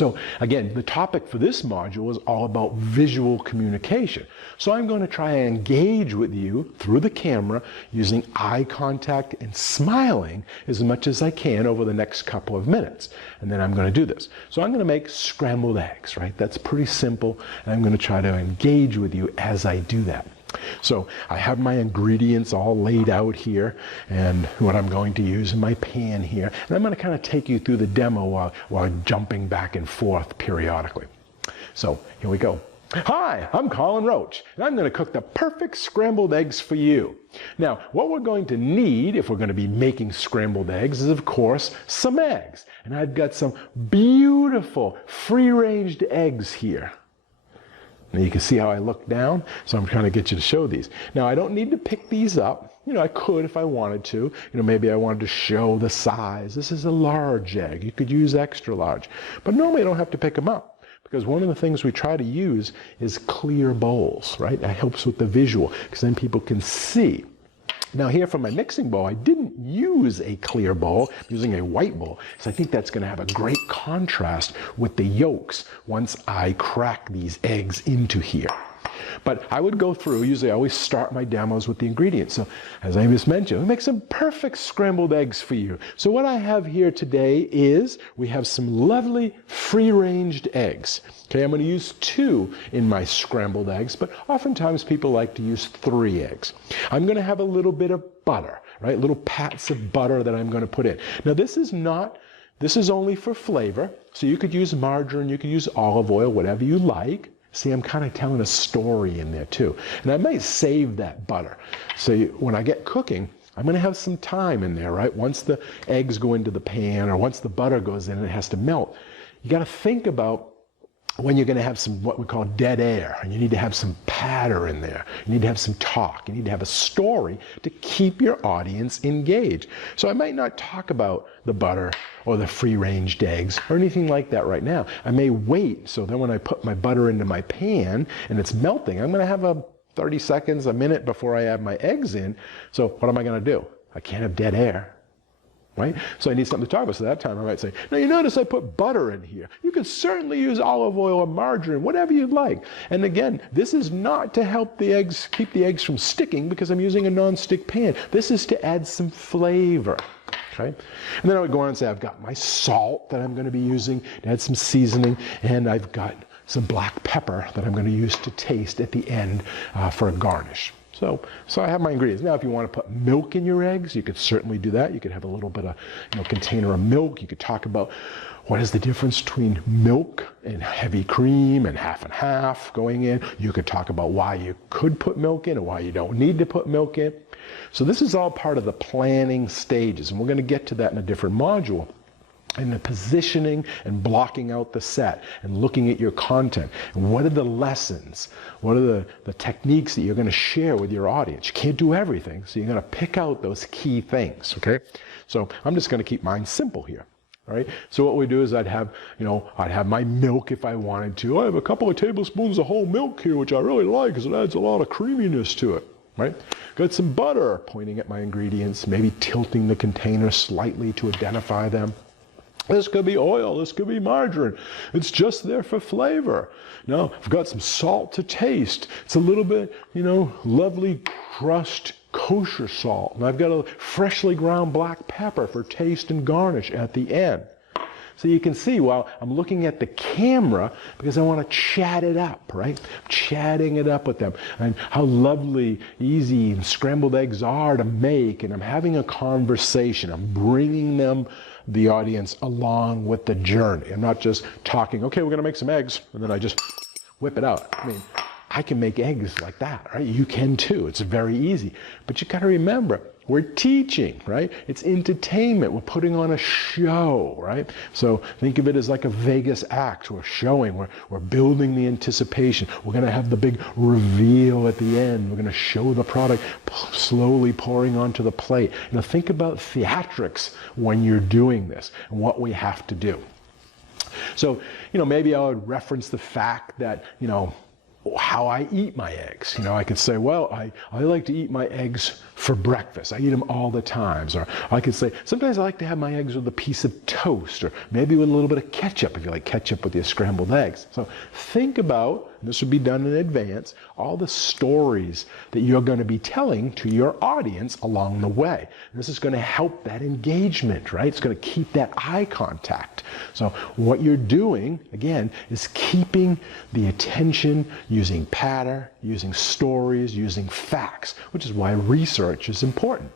So again, the topic for this module is all about visual communication. So I'm going to try and engage with you through the camera using eye contact and smiling as much as I can over the next couple of minutes. And then I'm going to do this. So I'm going to make scrambled eggs, right? That's pretty simple. And I'm going to try to engage with you as I do that. So I have my ingredients all laid out here and what I'm going to use in my pan here. And I'm going to kind of take you through the demo while jumping back and forth periodically. So here we go. Hi, I'm Colin Roche, and I'm going to cook the perfect scrambled eggs for you. Now, what we're going to need if we're going to be making scrambled eggs is, of course, some eggs. And I've got some beautiful free-range eggs here. Now you can see how I look down, so I'm trying to get you to show these. Now I don't need to pick these up. You know, I could if I wanted to. You know, maybe I wanted to show the size. This is a large egg. You could use extra large. But normally I don't have to pick them up, because one of the things we try to use is clear bowls, right? That helps with the visual, because then people can see. Now here for my mixing bowl, I didn't use a clear bowl, I'm using a white bowl, so I think that's going to have a great contrast with the yolks once I crack these eggs into here. But I would go through, usually I always start my demos with the ingredients. So as I just mentioned, we make some perfect scrambled eggs for you. So what I have here today is, we have some lovely free-range eggs. Okay, I'm going to use 2 in my scrambled eggs, but oftentimes people like to use 3 eggs. I'm going to have a little bit of butter, right? Little pats of butter that I'm going to put in. Now this is only for flavor. So you could use margarine, you could use olive oil, whatever you like. See, I'm kind of telling a story in there too. And I might save that butter. So when I get cooking, I'm going to have some time in there, right? Once the eggs go into the pan or once the butter goes in and it has to melt, you got to think about when you're going to have some what we call dead air, and you need to have some patter in there. You need to have some talk. You need to have a story to keep your audience engaged. So I might not talk about the butter or the free-range eggs or anything like that right now. I may wait, so then when I put my butter into my pan and it's melting, I'm going to have a 30 seconds, a minute before I add my eggs in. So what am I going to do? I can't have dead air. Right? So I need something to talk about. So that time I might say, now you notice I put butter in here. You can certainly use olive oil or margarine, whatever you'd like. And again, this is not to help the eggs, keep the eggs from sticking, because I'm using a non-stick pan. This is to add some flavor. Okay? And then I would go on and say, I've got my salt that I'm going to be using to add some seasoning, and I've got some black pepper that I'm going to use to taste at the end for a garnish. So I have my ingredients. Now, if you want to put milk in your eggs, you could certainly do that. You could have a little bit of, container of milk. You could talk about what is the difference between milk and heavy cream and half going in. You could talk about why you could put milk in and why you don't need to put milk in. So this is all part of the planning stages, and we're going to get to that in a different module. And the positioning and blocking out the set and looking at your content. And what are the lessons? What are the techniques that you're going to share with your audience? You can't do everything, so you're going to pick out those key things, okay? So I'm just going to keep mine simple here. All right? So what we do is I'd have my milk if I wanted to. I have a couple of tablespoons of whole milk here, which I really like because it adds a lot of creaminess to it. Right? Got some butter, pointing at my ingredients, maybe tilting the container slightly to identify them. This could be oil, this could be margarine. It's just there for flavor. Now, I've got some salt to taste. It's a little bit, lovely crushed kosher salt. And I've got a freshly ground black pepper for taste and garnish at the end. So you can see while I'm looking at the camera, because I want to chat it up, right? I'm chatting it up with them, and how lovely, easy scrambled eggs are to make, and I'm having a conversation. I'm bringing the audience along with the journey. I'm not just talking, okay, we're going to make some eggs, and then I just whip it out. I mean, I can make eggs like that, right? You can too. It's very easy. But you got to remember, we're teaching, right? It's entertainment. We're putting on a show, right? So think of it as like a Vegas act. We're showing, we're building the anticipation. We're going to have the big reveal at the end. We're going to show the product slowly pouring onto the plate. Think about theatrics when you're doing this and what we have to do. So, maybe I would reference the fact that, how I eat my eggs. I could say, well, I like to eat my eggs for breakfast. I eat them all the times. Or I could say, sometimes I like to have my eggs with a piece of toast, or maybe with a little bit of ketchup, if you like ketchup with your scrambled eggs. So think about, and this would be done in advance, all the stories that you're going to be telling to your audience along the way. This is going to help that engagement, right? It's going to keep that eye contact. So what you're doing, again, is keeping the attention using pattern, using stories, using facts, which is why research is important.